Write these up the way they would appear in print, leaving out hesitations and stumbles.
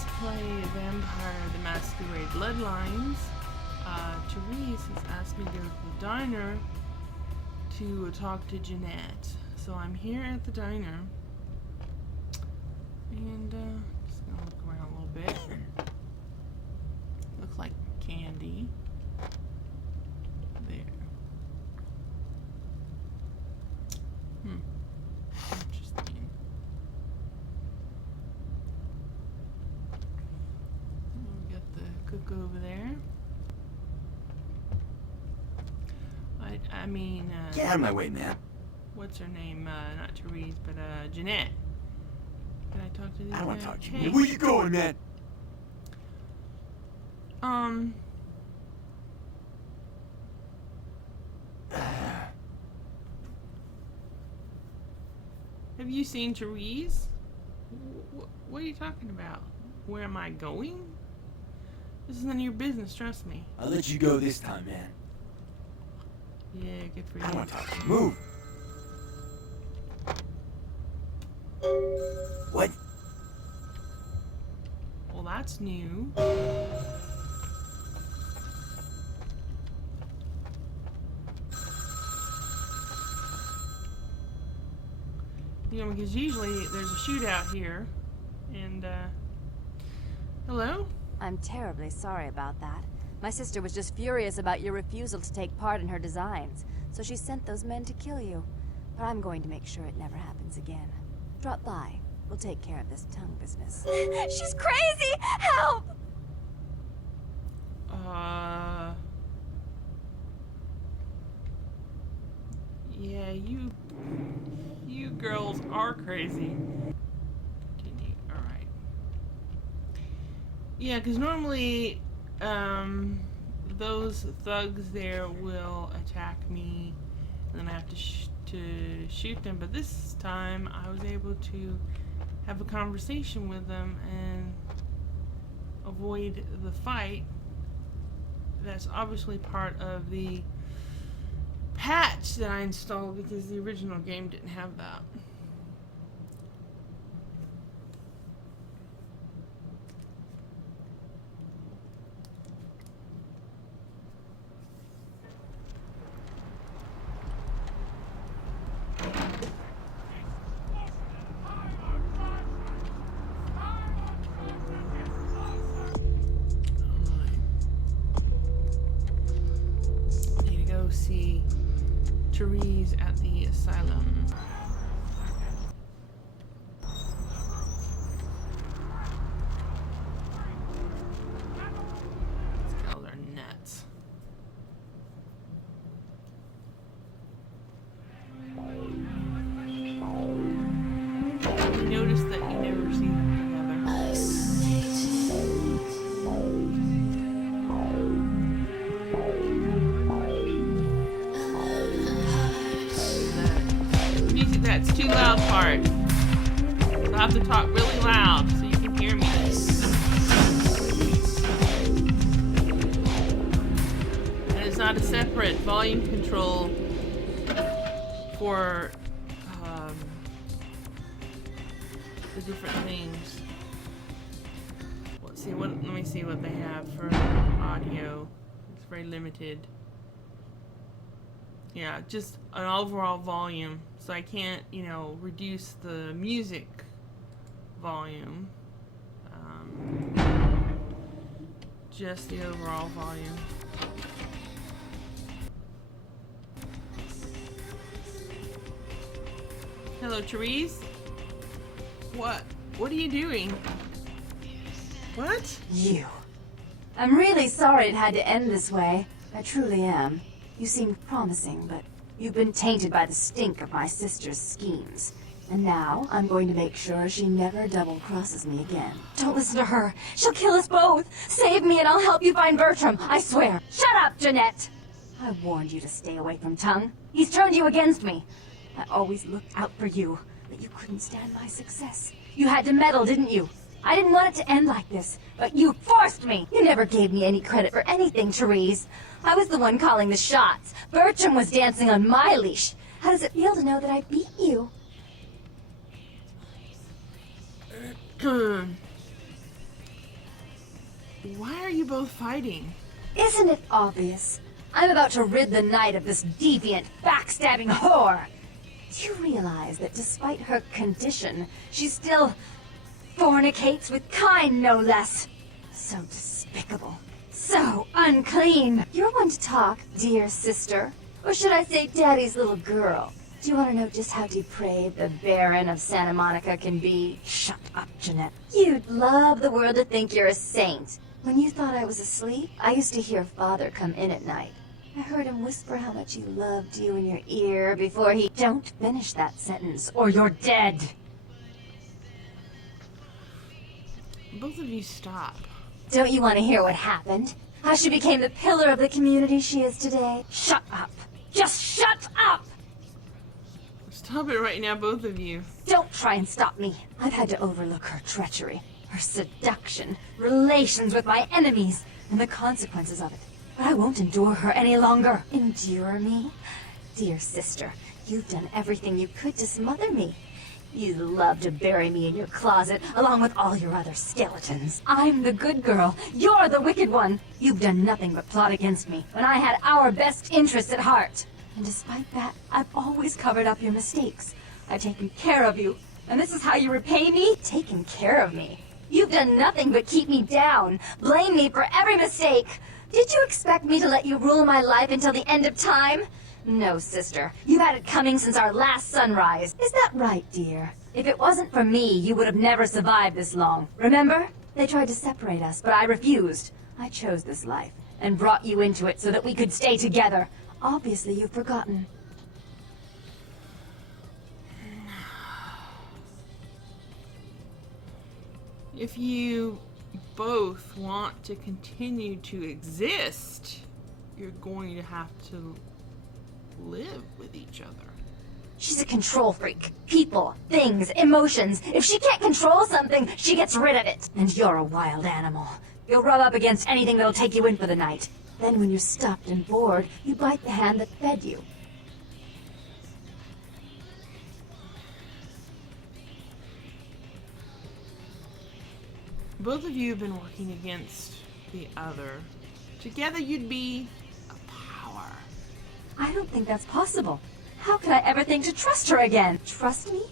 Let's play Vampire the Masquerade Bloodlines. Therese has asked me to go to the diner to talk to Jeanette. So I'm here at the diner. And just gonna look around a little bit. Looks like candy. There. Interesting. We got the cook over there. I mean, get out of my way, man. What's her name? Not Therese, but Jeanette. Can I talk to this? I don't want to talk to you. Hey. Where you going, man? Have you seen Therese? What are you talking about? Where am I going? This is none of your business, trust me. I'll let you go this time, man. Yeah, good for you. I don't want to talk to you. Move. What? Well, that's new. You know, because usually there's a shootout here. And, hello? I'm terribly sorry about that. My sister was just furious about your refusal to take part in her designs, so she sent those men to kill you. But I'm going to make sure it never happens again. Drop by. We'll take care of this tongue business. She's crazy! Help! Yeah, you girls are crazy. Continue. Alright. Yeah, because normally, those thugs there will attack me, and then I have to shoot them. But this time, I was able to have a conversation with them and avoid the fight. That's obviously part of the patch that I installed because the original game didn't have that. See Therese at the asylum. These girls are nuts. You notice that you never see them That's too loud part. So I have to talk really loud so you can hear me. And it's not a separate volume control for the different things. Let me see what they have for audio. It's very limited. Yeah, just an overall volume. So I can't, reduce the music volume. Just the overall volume. Hello, Therese? What? What are you doing? What? You. I'm really sorry it had to end this way. I truly am. You seemed promising, but you've been tainted by the stink of my sister's schemes. And now, I'm going to make sure she never double-crosses me again. Don't listen to her. She'll kill us both. Save me and I'll help you find Bertram, I swear. Shut up, Jeanette! I warned you to stay away from Tongue. He's turned you against me. I always looked out for you, but you couldn't stand my success. You had to meddle, didn't you? I didn't want it to end like this, but you forced me. You never gave me any credit for anything, Therese. I was the one calling the shots. Bertram was dancing on my leash. How does it feel to know that I beat you? Why are you both fighting? Isn't it obvious? I'm about to rid the night of this deviant, backstabbing whore. Do you realize that despite her condition, she still fornicates with kind, no less? So despicable. So unclean. You're one to talk, dear sister. Or should I say daddy's little girl? Do you want to know just how depraved the Baron of Santa Monica can be? Shut up, Jeanette. You'd love the world to think you're a saint. When you thought I was asleep, I used to hear Father come in at night. I heard him whisper how much he loved you in your ear before he... Don't finish that sentence, or you're dead. Both of you stop. Don't you want to hear what happened? How she became the pillar of the community she is today? Shut up. Just shut up! Stop it right now, both of you. Don't try and stop me. I've had to overlook her treachery, her seduction, relations with my enemies, and the consequences of it. But I won't endure her any longer. Endure me? Dear sister, you've done everything you could to smother me. You love to bury me in your closet, along with all your other skeletons. I'm the good girl. You're the wicked one. You've done nothing but plot against me, when I had our best interests at heart. And despite that, I've always covered up your mistakes. I've taken care of you. And this is how you repay me? Taken care of me. You've done nothing but keep me down, blame me for every mistake. Did you expect me to let you rule my life until the end of time? No, sister. You've had it coming since our last sunrise. Is that right, dear? If it wasn't for me, you would have never survived this long. Remember? They tried to separate us, but I refused. I chose this life, and brought you into it so that we could stay together. Obviously, you've forgotten. If you both want to continue to exist, you're going to have to live with each other. She's a control freak. People, things, emotions. If she can't control something, she gets rid of it. And you're a wild animal. You'll rub up against anything that'll take you in for the night. Then when you're stuffed and bored, you bite the hand that fed you. Both of you have been working against the other. Together you'd be a power. I don't think that's possible. How could I ever think to trust her again? Trust me?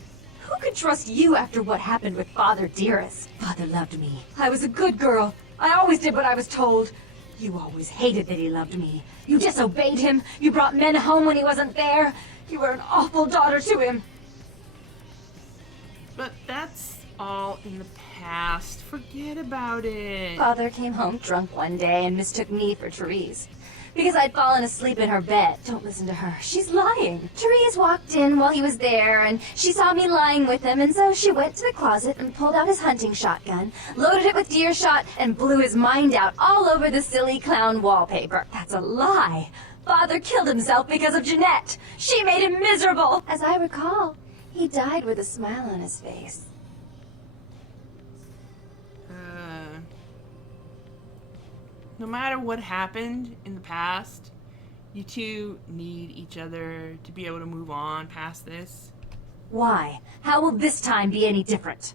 Who could trust you after what happened with Father Dearest? Father loved me. I was a good girl. I always did what I was told. You always hated that he loved me. You disobeyed him. You brought men home when he wasn't there. You were an awful daughter to him. But that's all in the past. Forget about it. Father came home drunk one day and mistook me for Therese. Because I'd fallen asleep in her bed. Don't listen to her. She's lying. Therese walked in while he was there, and she saw me lying with him, and so she went to the closet and pulled out his hunting shotgun, loaded it with deer shot, and blew his mind out all over the silly clown wallpaper. That's a lie. Father killed himself because of Jeanette. She made him miserable. As I recall, he died with a smile on his face. No matter what happened in the past, you two need each other to be able to move on past this. Why? How will this time be any different?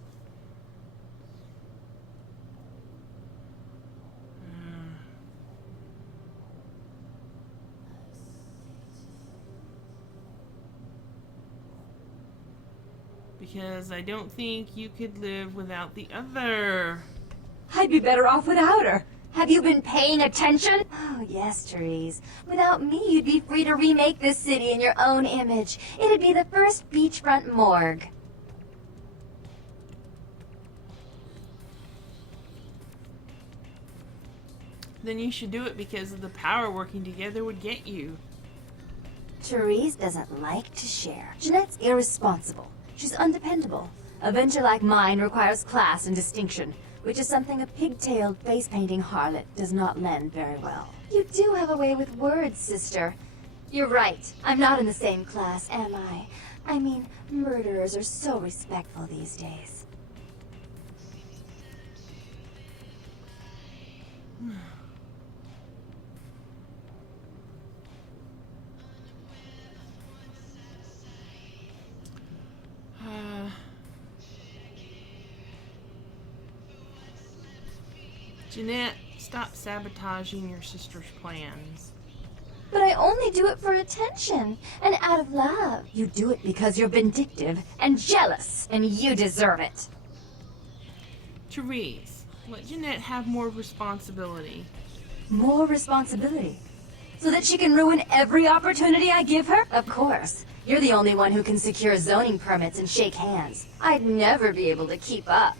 Because I don't think you could live without the other. I'd be better off without her. Have you been paying attention? Oh, yes, Therese. Without me, you'd be free to remake this city in your own image. It'd be the first beachfront morgue. Then you should do it because of the power working together would get you. Therese doesn't like to share. Jeanette's irresponsible. She's undependable. A venture like mine requires class and distinction, which is something a pigtailed, face-painting harlot does not lend very well. You do have a way with words, sister. You're right. I'm not in the same class, am I? I mean, murderers are so respectful these days. Jeanette, stop sabotaging your sister's plans. But I only do it for attention and out of love. You do it because you're vindictive and jealous, and you deserve it. Therese, let Jeanette have more responsibility. More responsibility? So that she can ruin every opportunity I give her? Of course. You're the only one who can secure zoning permits and shake hands. I'd never be able to keep up.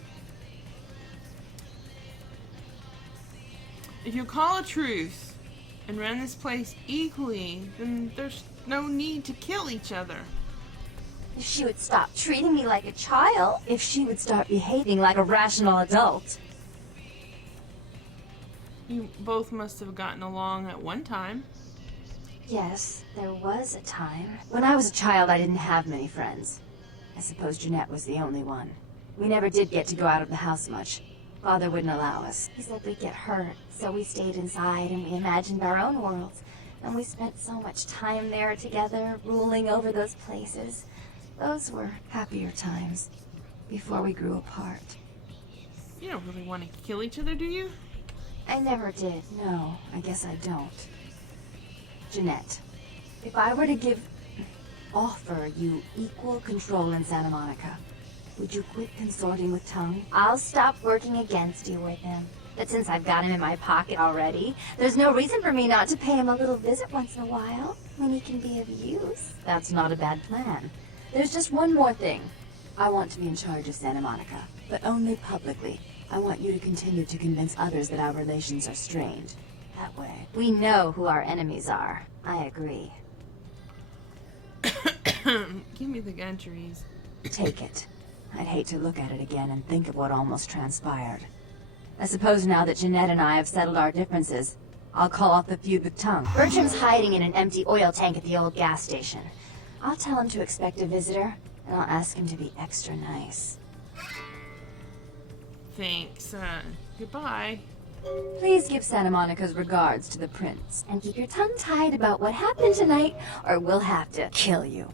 If you call a truce and run this place equally, then there's no need to kill each other. If she would stop treating me like a child, if she would start behaving like a rational adult. You both must have gotten along at one time. Yes, there was a time. When I was a child, I didn't have many friends. I suppose Jeanette was the only one. We never did get to go out of the house much. Father wouldn't allow us. He said we'd get hurt, so we stayed inside and we imagined our own worlds. And we spent so much time there together, ruling over those places. Those were happier times, before we grew apart. You don't really want to kill each other, do you? I never did. No, I guess I don't. Jeanette, if I were to offer you equal control in Santa Monica, would you quit consorting with Tongue? I'll stop working against you with him. But since I've got him in my pocket already, there's no reason for me not to pay him a little visit once in a while, when he can be of use. That's not a bad plan. There's just one more thing. I want to be in charge of Santa Monica, but only publicly. I want you to continue to convince others that our relations are strained. That way, we know who our enemies are. I agree. Give me the gun, Therese. Take it. I'd hate to look at it again and think of what almost transpired. I suppose now that Jeanette and I have settled our differences, I'll call off the feud with Tongue. Bertram's hiding in an empty oil tank at the old gas station. I'll tell him to expect a visitor, and I'll ask him to be extra nice. Thanks. Goodbye. Please give Santa Monica's regards to the prince, and keep your tongue tied about what happened tonight, or we'll have to kill you.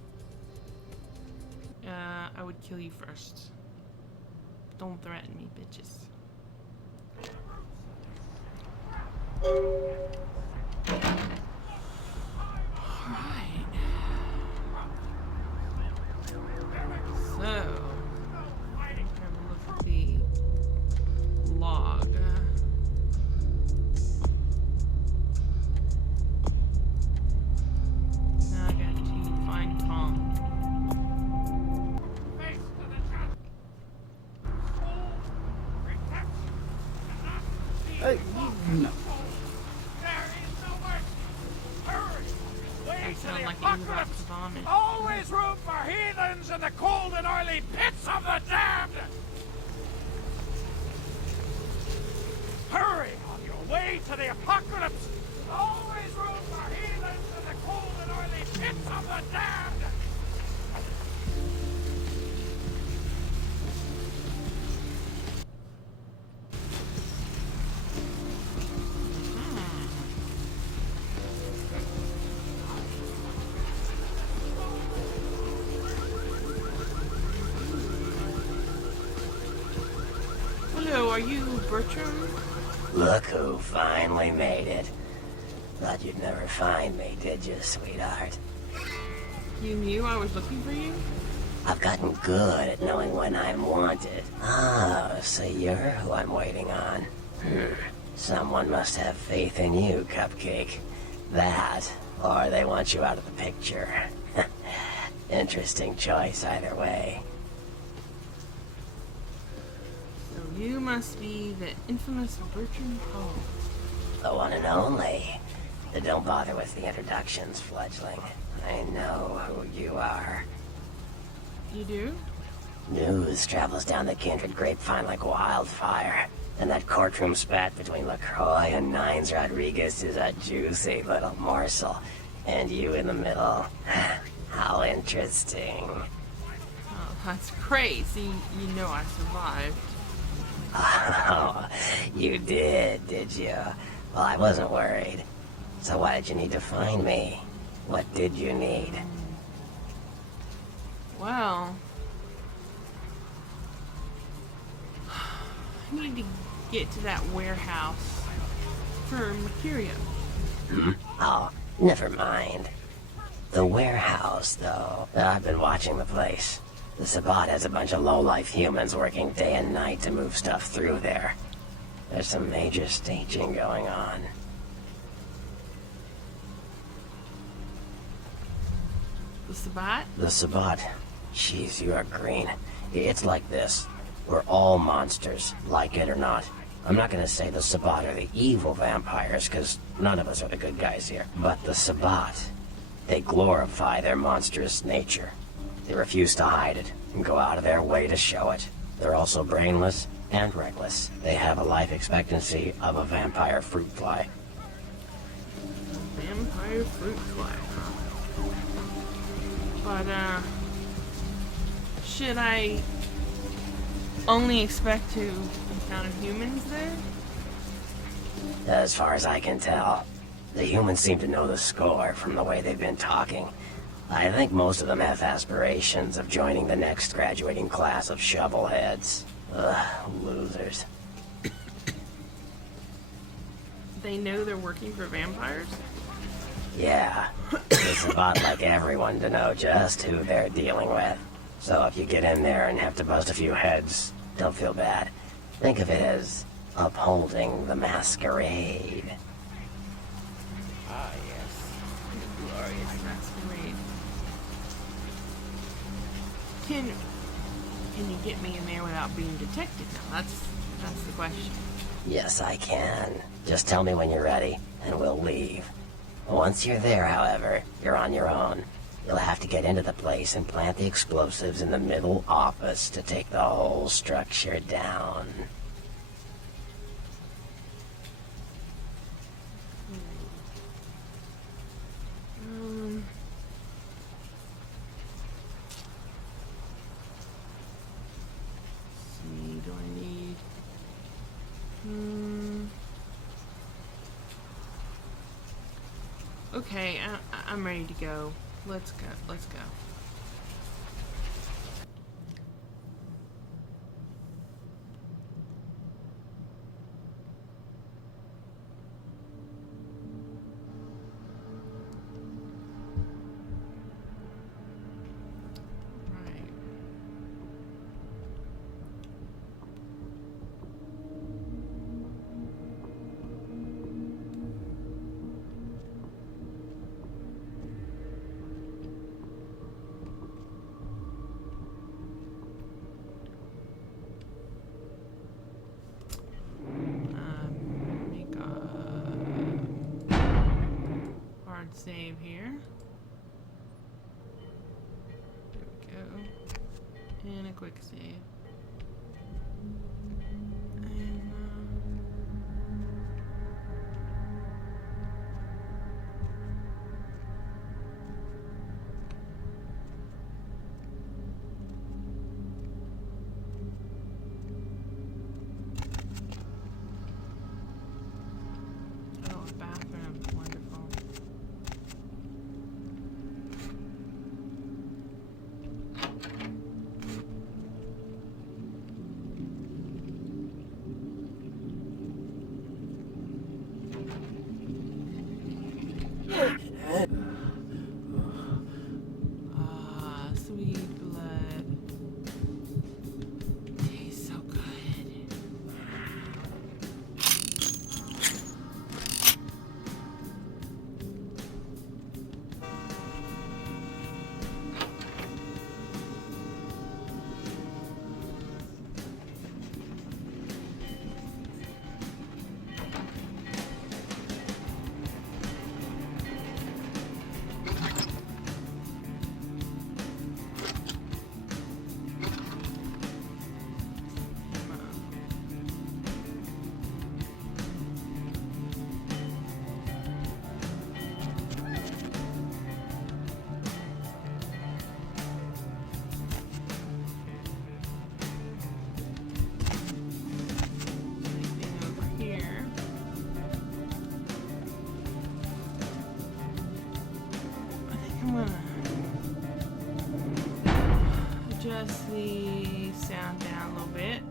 I would kill you first. Don't threaten me, bitches. Alright. So, have a look at the log. Now I got to find Tom. Hey, no. I sound like I'm about to vomit. Always room for heathens in the cold and oily pits of the damned! Hurry on your way to the apocalypse! Always room for heathens in the cold and oily pits of the damned! Hello, are you Bertram? Look who finally made it. Thought you'd never find me, did you, sweetheart? You knew I was looking for you? I've gotten good at knowing when I'm wanted. Oh, so you're who I'm waiting on. Someone must have faith in you, Cupcake. That, or they want you out of the picture. Interesting choice either way. So you must be the infamous Bertram Hall. The one and only. Don't bother with the introductions, fledgling. I know who you are. You do? News travels down the kindred grapevine like wildfire. And that courtroom spat between LaCroix and Nines Rodriguez is a juicy little morsel. And you in the middle. How interesting. Oh, that's crazy. You know I survived. Oh, you did you? Well, I wasn't worried. So why did you need to find me? What did you need? Well, I need to get to that warehouse for Mercurio. Oh, never mind. The warehouse, though. I've been watching the place. The Sabbat has a bunch of low-life humans working day and night to move stuff through there. There's some major staging going on. The Sabbat? The Sabbat. Jeez, you are green. It's like this. We're all monsters, like it or not. I'm not gonna say the Sabbat are the evil vampires, because none of us are the good guys here. But the Sabbat, they glorify their monstrous nature. They refuse to hide it, and go out of their way to show it. They're also brainless and reckless. They have a life expectancy of a vampire fruit fly. Vampire fruit fly, huh? But, should I only expect to encounter humans there? As far as I can tell, the humans seem to know the score from the way they've been talking. I think most of them have aspirations of joining the next graduating class of shovelheads. Ugh, losers. They know they're working for vampires? Yeah, it's about like everyone to know just who they're dealing with. So if you get in there and have to bust a few heads, don't feel bad. Think of it as upholding the masquerade. Ah, yes. The glorious masquerade. Can you get me in there without being detected now? That's the question. Yes, I can. Just tell me when you're ready, and we'll leave. Once you're there, however, you're on your own. You'll have to get into the place and plant the explosives in the middle office to take the whole structure down. See, do I need... Okay, I'm ready to go. Let's go. Let's go. Right. Make a hard save here. There we go. And a quick save. And, oh, a bathroom. Wonderful. Ah, sweet blood. Tastes so good. Anything over here? I think I'm gonna adjust the sound down a little bit.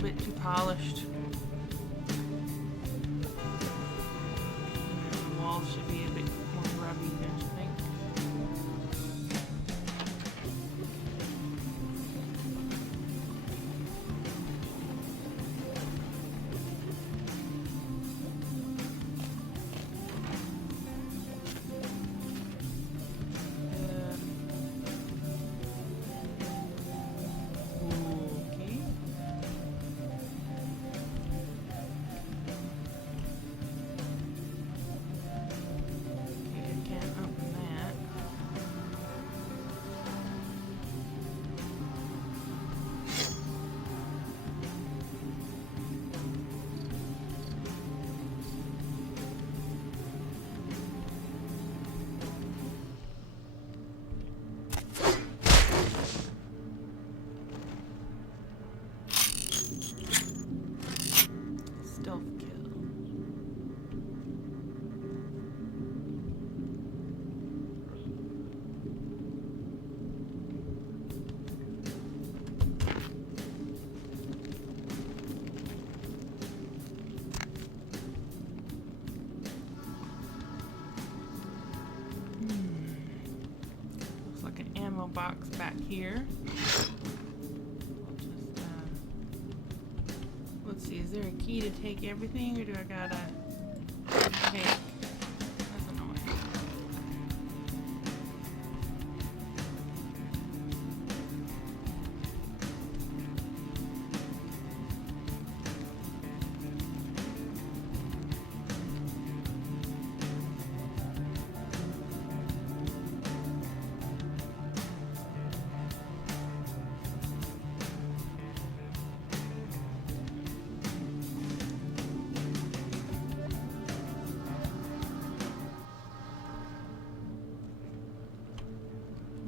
little bit too polished. The walls should be a bit more grubby, don't you think? Okay. Okay, I can't open that. Stealth kill. Looks like an ammo box back here. I'll just, let's see, is there a key to take everything, or do I gotta take? That's annoying.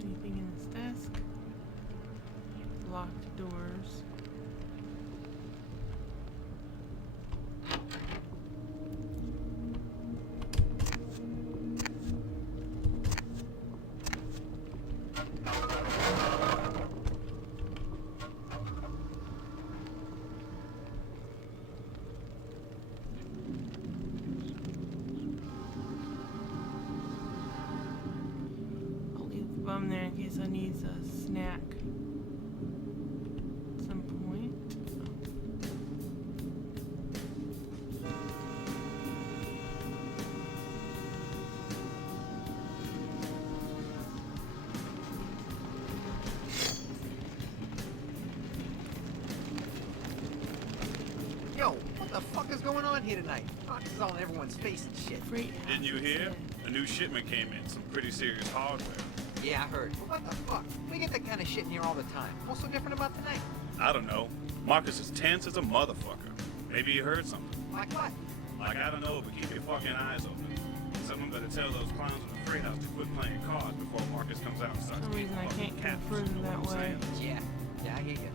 Anything in this desk? Locked doors. I'll leave the bum there in case I need a snack at some point. Yo, what the fuck is going on here tonight? Fox is all in everyone's face and shit. Freight Didn't you house hear? instead. A new shipment came in, some pretty serious hardware. Yeah, I heard. But what the fuck? We get that kind of shit in here all the time. What's so different about tonight? I don't know. Marcus is tense as a motherfucker. Maybe you heard something. Like what? Like, I don't know, but keep your fucking eyes open. Someone better tell those clowns in the freight house to quit playing cards before Marcus comes out and For starts some reason I fucking can't go captures, further you know that what I'm way. saying? Yeah, I hear you.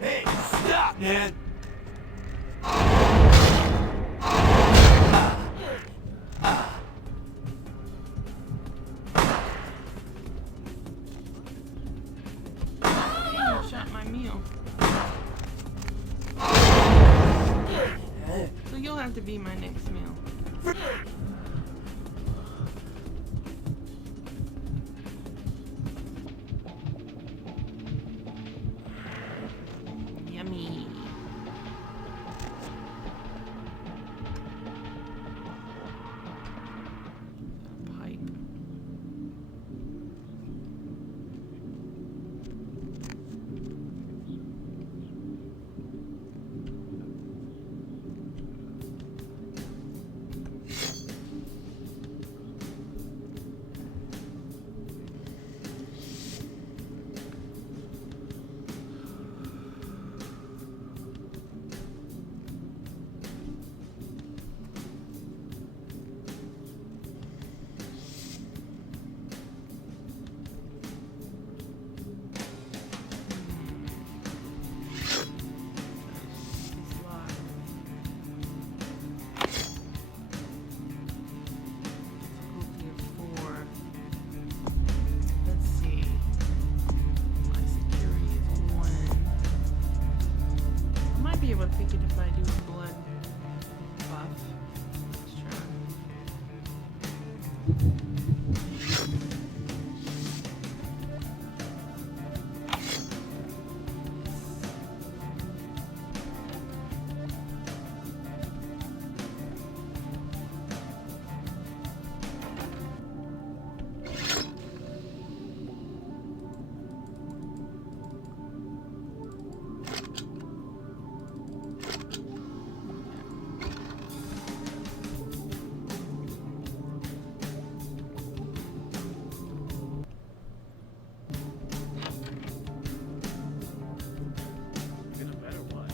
Hey, stop, man! Hey, you shot my meal. So you'll have to be my next meal. Yummy. Get a better what?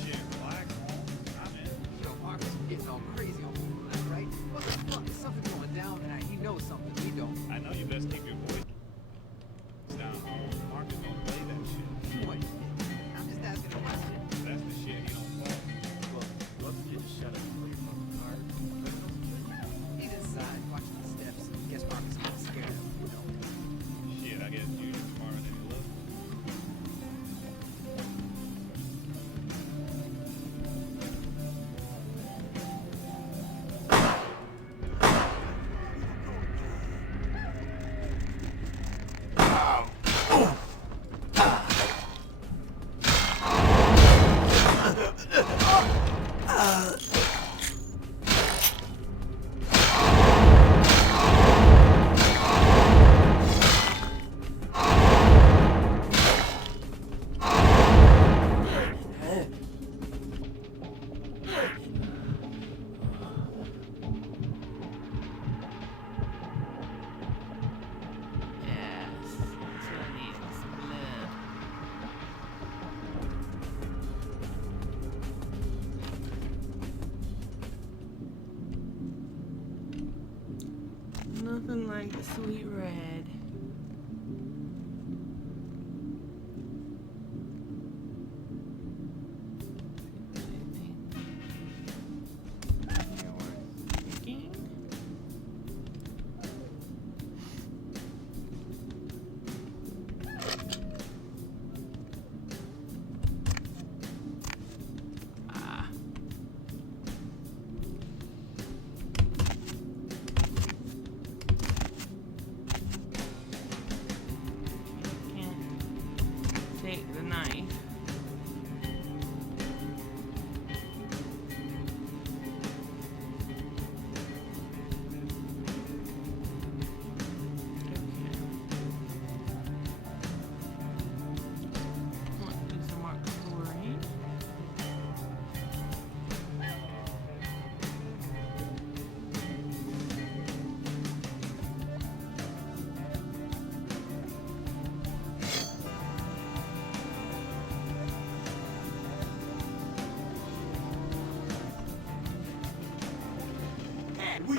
Shit, black. I'm in. Yo, Marcus, you're getting all crazy on me, that's right? What the fuck? Is something going down tonight? He knows something we don't. I know you best keep your voice down. Marcus don't play that shit. What? I'm just asking a question. That's the shit he don't play. Well, love you just shut up and play your fucking card. He's inside watching the steps. Guess Marcus got scared of him, you know. Shit, I guess Junior's smarter than he looks. Yes, that's what I need. Some blood. Nothing like the sweet red. Ah. Can't take the knife. Want to do some more exploring. We